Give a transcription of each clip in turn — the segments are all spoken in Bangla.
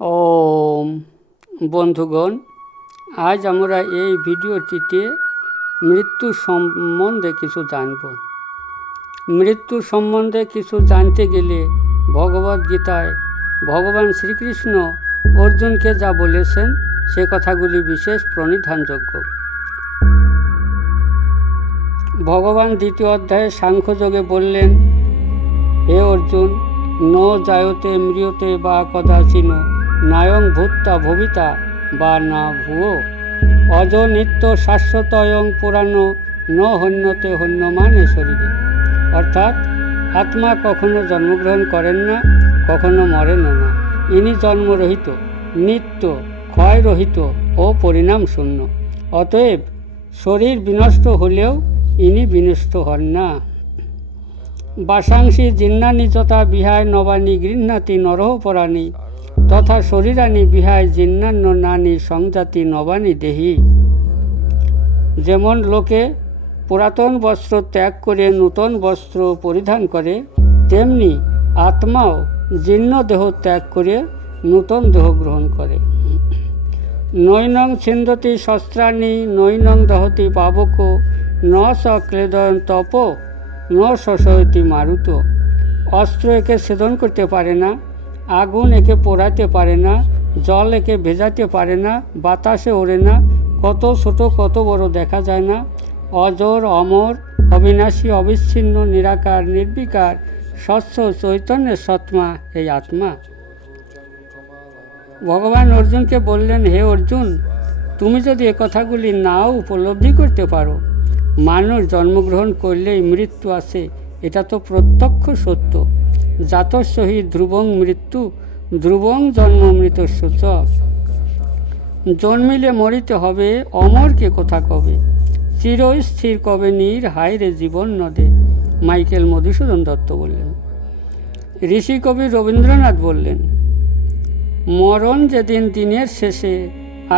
ওম বন্ধুগণ, আজ আমরা এই ভিডিওটিতে মৃত্যু সম্বন্ধে কিছু জানব। মৃত্যু সম্বন্ধে কিছু জানতে গেলে ভগবদ্গীতায় ভগবান শ্রীকৃষ্ণ অর্জুনকে যা বলেছেন সে কথাগুলি বিশেষ প্রণিধানযোগ্য। ভগবান দ্বিতীয় অধ্যায়ে সাংখ্যযোগে বললেন, হে অর্জুন, ন জায়তে ম্রিয়তে বা কদাচিন নায়ং ভূত্তা ভবিতা বা না ভুয়ো অজ নিত্য শাশ্বতয়ং পুরাণ ন হন্যতে হন্যমানে শরীরে। অর্থাৎ আত্মা কখনো জন্মগ্রহণ করেন না, কখনো মরেনও না। ইনি জন্মরহিত, নিত্য, ক্ষয়রহিত ও পরিণাম শূন্য। অতএব শরীর বিনষ্ট হলেও ইনি বিনষ্ট হন না। বাসাংসি জিন্নানি যথা বিহায় নবানি গৃহ্ণাতি নরহ পরাণী তথা শরীরানি বিহায় জিন্নান্য নানি সংজাতি নবানি দেহি। যেমন লোকে পুরাতন বস্ত্র ত্যাগ করে নূতন বস্ত্র পরিধান করে, তেমনি আত্মাও জীর্ণ দেহ ত্যাগ করে নূতন দেহ গ্রহণ করে। নৈনং ছিন্দতি শস্ত্রাণি নৈনং দহতি পাবক ন স ক্লেদন তপ ন শশয়তি মারুত। অস্ত্র একে ছেদন করতে পারে না, আগুন একে পোড়াতে পারে না, জল একে ভেজাতে পারে না, বাতাসে ওড়ে না, কত ছোট কত বড় দেখা যায় না। অজর, অমর, অবিনাশী, অবিচ্ছিন্ন, নিরাকার, নির্বিকার, স্বচ্ছ চৈতন্যের সত্মা এই আত্মা। ভগবান অর্জুনকে বললেন, হে অর্জুন, তুমি যদি এ কথাগুলি নাও উপলব্ধি করতে পারো, মানুষ জন্মগ্রহণ করলেই মৃত্যু আসে, এটা তো প্রত্যক্ষ সত্য। জাতস্য হি ধ্রুবং মৃত্যু ধ্রুবং জন্ম মৃতস্য চ। জন্মিলে মরিতে হবে, অমরকে কথা কবে, চিরস্থির কবে নীর হায়রে জীবন নদে। মাইকেল মধুসূদন দত্ত বললেন। ঋষি কবি রবীন্দ্রনাথ বললেন, মরণ যেদিন দিনের শেষে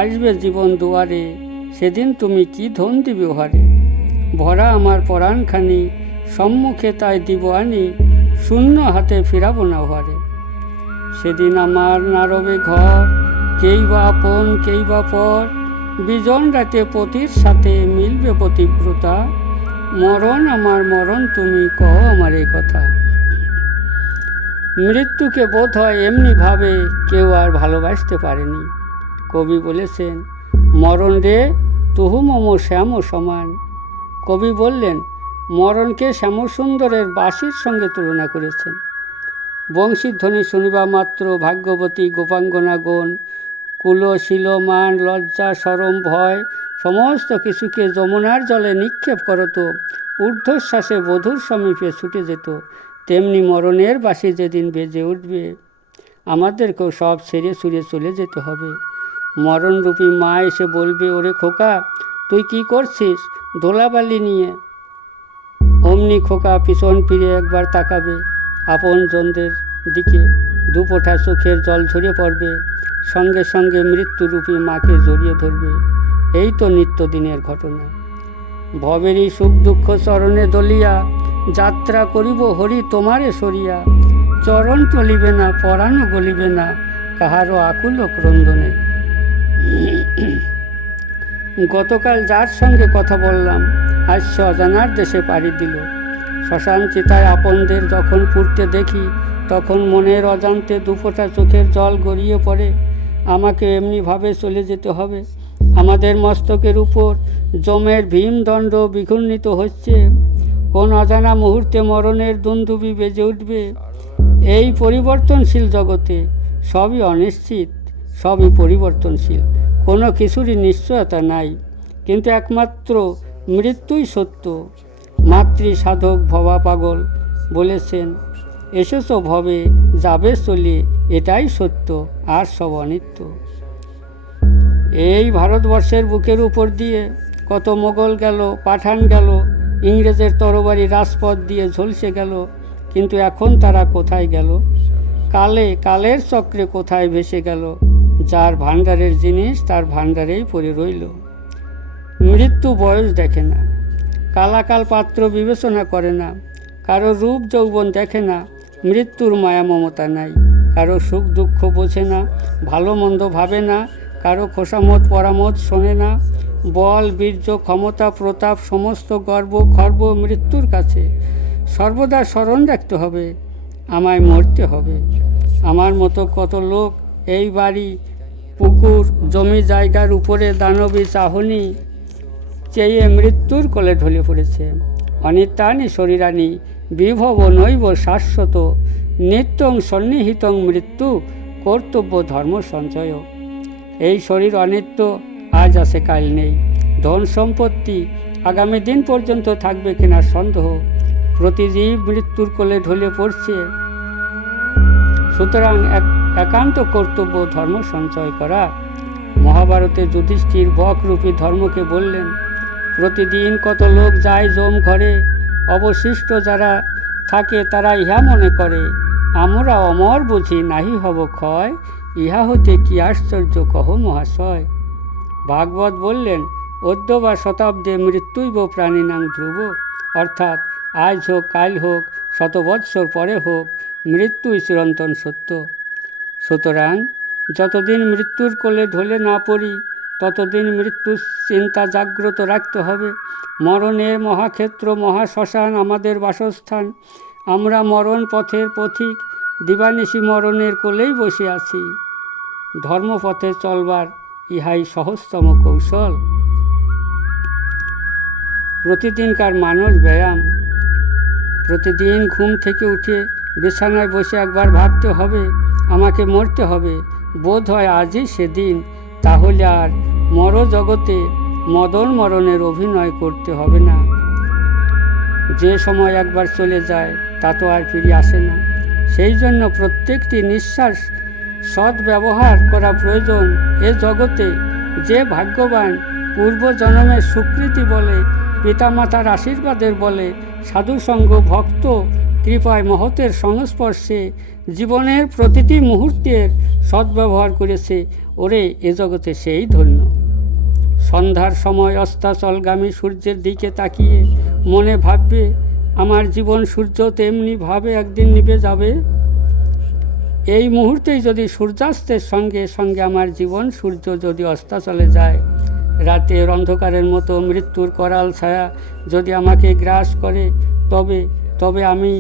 আসবে জীবন দুয়ারে, সেদিন তুমি কি ধন দিবে ওহারে। ভরা আমার পরাণখানি সম্মুখে তাই দিব আনি, শূন্য হাতে ফিরাবো না ওহারে। সেদিন আমার না রবে ঘর, কেই বা আপন কেই বা পর, বিজন রাতে পতির সাথে মিলবে পতিব্রতা। মরণ আমার মরণ তুমি কহ আমার এই কথা। মৃত্যুকে বোধ হয় এমনিভাবে কেউ আর ভালোবাসতে পারেনি। কবি বলেছেন, মরণ রে তুহু মম শ্যাম সমান। কবি বললেন, মরণকে শ্যামসুন্দরের বাঁশির সঙ্গে তুলনা করেছেন। বংশীধ্বনি শুনিবা মাত্র ভাগ্যবতী গোপাঙ্গনাগণ কুল শিল মান লজ্জা শরম ভয় সমস্ত কিছুকে যমুনার জলে নিক্ষেপ করত, ঊর্ধ্বশ্বাসে বধূর সমীপে ছুটে যেত। তেমনি মরণের বাঁশি যেদিন বেজে উঠবে, আমাদেরকেও সব ছেড়ে ছুড়ে চলে যেতে হবে। মরণরূপী মা এসে বলবে, ওরে খোকা, তুই কি করছিস ধোলাবালি নিয়ে। অমনি খোকা পিছন ফিরে একবার তাকাবে, আপন জনদের দিকে দুপোঁটা চোখের জল ঝরে পড়বে, সঙ্গে সঙ্গে মৃত্যুরূপী মাকে জড়িয়ে ধরবে। এই তো নিত্যদিনের ঘটনা। ভবেরই সুখ দুঃখ চরণে দলিয়া, যাত্রা করিব হরি তোমারে সরিয়া। চরণ টলিবে না, পরাণও গলিবে না, কাহারও আকুল ক্রন্দনে। গতকাল যার সঙ্গে কথা বললাম, আজ সে অজানার দেশে পাড়ি দিল। শ্মশান চিতায় আপনদের যখন পুড়তে দেখি, তখন মনের অজান্তে দুফোঁটা চোখের জল গড়িয়ে পড়ে। আমাকে এমনিভাবে চলে যেতে হবে। আমাদের মস্তকের উপর যমের ভীমদণ্ড বিঘূর্ণিত হচ্ছে। কোন অজানা মুহূর্তে মরণের দুন্দুবি বেজে উঠবে। এই পরিবর্তনশীল জগতে সবই অনিশ্চিত, সবই পরিবর্তনশীল, কোনো কিছুরই নিশ্চয়তা নাই। কিন্তু একমাত্র মৃত্যুই সত্য। মাতৃ সাধক ভবা পাগল বলেছেন, এসেছো ভবে যাবে চলে, এটাই সত্য, আর সব অনিত্য। এই ভারতবর্ষের বুকের উপর দিয়ে কত মোগল গেল, পাঠান গেল, ইংরেজের তরবারি রাজপথ দিয়ে ঝলসে গেল, কিন্তু এখন তারা কোথায় গেল? কালের চক্রে কোথায় ভেসে গেল? যার ভাণ্ডারের জিনিস তার ভাণ্ডারেই পড়ে রইল। মৃত্যু বয়স দেখে না, কালাকাল পাত্র বিবেচনা করে না, কারো রূপ যৌবন দেখে না। মৃত্যুর মায়া মমতা নাই, কারো সুখ দুঃখ বোঝে না, ভালো মন্দ ভাবে না, কারো খোসামত পরামত শোনে না। বল বীর্য ক্ষমতা প্রতাপ সমস্ত গর্ব খর্ব মৃত্যুর কাছে। সর্বদা স্মরণ রাখতে হবে, আমায় মরতে হবে। আমার মতো কত লোক এই বাড়ি পুকুর জমি জায়গার উপরে দানবী চাহনি চেয়ে মৃত্যুর কোলে ঢলে পড়েছে। অনিত্যানি শরীরানি বিভব নৈব শাশ্বত নিত্যং সন্নিহিতং মৃত্যু কর্তব্য ধর্ম সঞ্চয়। এই শরীর অনিত্য, আজ আছে কাল নেই। ধন সম্পত্তি আগামী দিন পর্যন্ত থাকবে কিনা সন্দেহ। প্রতিজীব মৃত্যুর কোলে ঢলে পড়ছে। সুতরাং একান্ত কর্তব্য ধর্ম সঞ্চয় করা। মহাভারতে যুধিষ্ঠির বকরূপী ধর্মকে বললেন, প্রতিদিন কত লোক যায় জম ঘরে, অবশিষ্ট যারা থাকে তারা ইহা মনে করে, আমরা অমর বুঝি নাহি হব ক্ষয়, ইহা হতে কি আশ্চর্য কহ মহাশয়। ভাগবত বললেন, অদ্য বা শতাব্দে মৃত্যুইব প্রাণীনাং ধ্রুব, অর্থাৎ আজ হোক কাল হোক শত বৎসর পরে হোক মৃত্যুই চিরন্তন সত্য। সুতরাং যতদিন মৃত্যুর কোলে ঢলে না পড়ি ততদিন মৃত্যুর চিন্তা জাগ্রত রাখতে হবে। মরণের মহাক্ষেত্র মহাশ্মশান আমাদের বাসস্থান। আমরা মরণ পথের পথিক, দিবানিশি মরণের কোলেই বসে আছি। ধর্মপথে চলবার ইহাই সহজতম কৌশল। প্রতিদিনকার মানস ব্যায়াম। প্রতিদিন ঘুম থেকে উঠে বিছানায় বসে একবার ভাবতে হবে, আমাকে মরতে হবে। বোধ হয় আজই সেদিন। তাহলে আর মরজগতে মদন মরণের অভিনয় করতে হবে না। যে সময় একবার চলে যায় তা তো আর ফিরে আসে না। সেই জন্য প্রত্যেকটি নিঃশ্বাস সদ্ব্যবহার করা প্রয়োজন। এ জগতে যে ভাগ্যবান, পূর্বজন্মের স্বীকৃতি বলে, পিতামাতার আশীর্বাদের বলে, সাধুসঙ্গ ভক্ত কৃপায় মহতের সংস্পর্শে জীবনের প্রতিটি মুহূর্তের সদ্ব্যবহার করেছে, ওরে এ জগতে সেই ধন্য। সন্ধ্যার সময় অস্তাচলগামী সূর্যের দিকে তাকিয়ে মনে ভাববে, আমার জীবন সূর্য তেমনিভাবে একদিন নিভে যাবে। এই মুহূর্তেই যদি সূর্যাস্তের সঙ্গে সঙ্গে আমার জীবন সূর্য যদি অস্তাচলে যায়, রাতের অন্ধকারের মতো মৃত্যুর করাল ছায়া যদি আমাকে গ্রাস করে, তবে আমি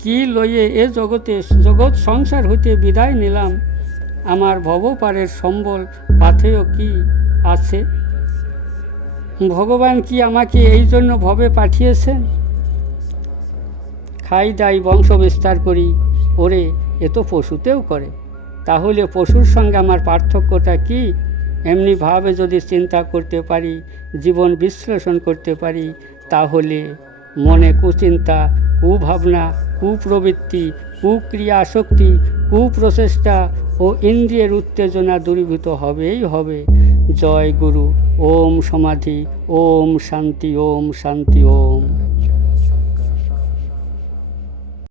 কি লইয়ে এ জগৎ সংসার হইতে বিদায় নিলাম? আমার ভবপারের সম্বল পাথেয় কি আছে? ভগবান কি আমাকে এই জন্য ভবে পাঠিয়েছেন? খাই দাই বংশ বিস্তার করি, ওরে এ তো পশুতেও করে। তাহলে পশুর সঙ্গে আমার পার্থক্যটা কি? এমনিভাবে যদি চিন্তা করতে পারি, জীবন বিশ্লেষণ করতে পারি, তাহলে মনে কুচিন্তা, কুভাবনা, কুপ্রবৃত্তি, কুক্রিয়া আসক্তি, কুপ্রচেষ্টা ও ইন্দ্রিয়ের উত্তেজনা দূরীভূত হবেই হবে। জয় গুরু। ওম সমাধি। ওম শান্তি। ওম শান্তি। ওম